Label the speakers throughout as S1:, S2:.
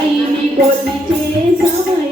S1: సాయిని కొలిచే సమయమిది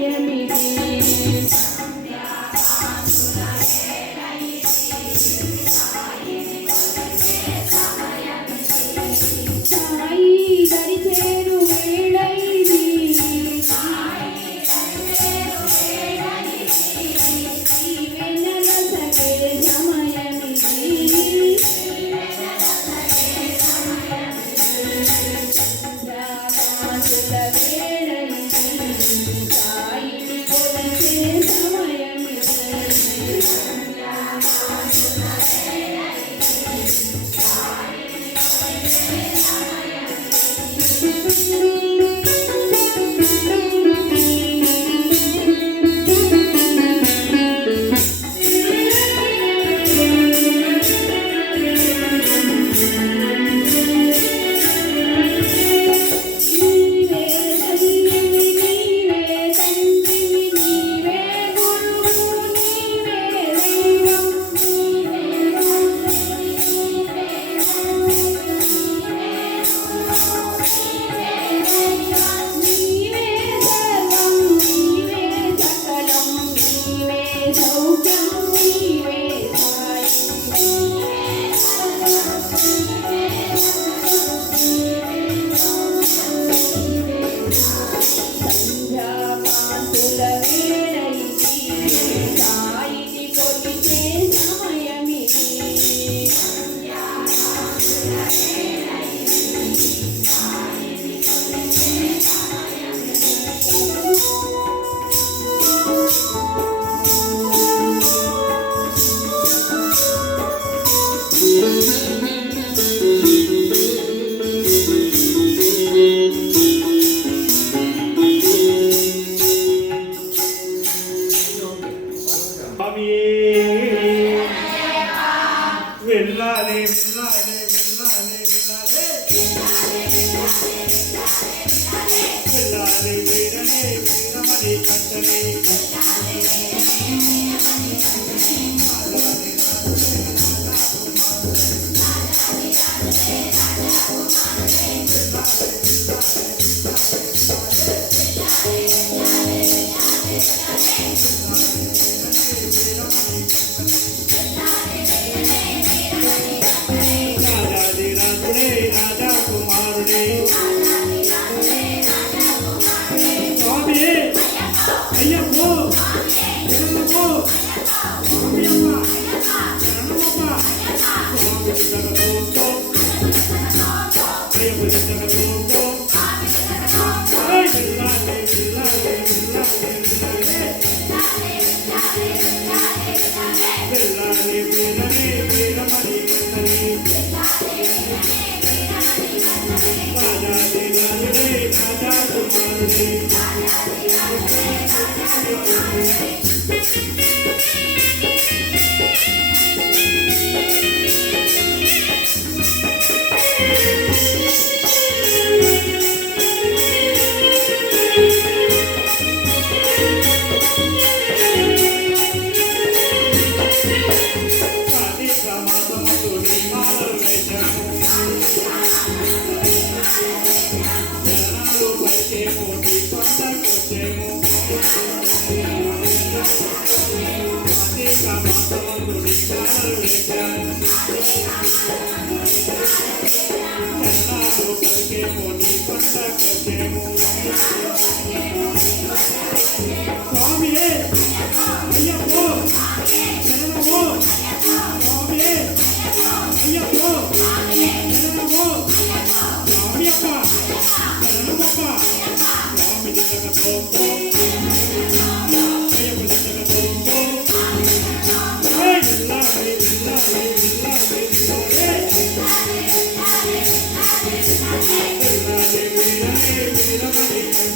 S2: Thank.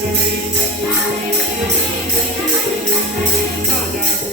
S2: Thank you.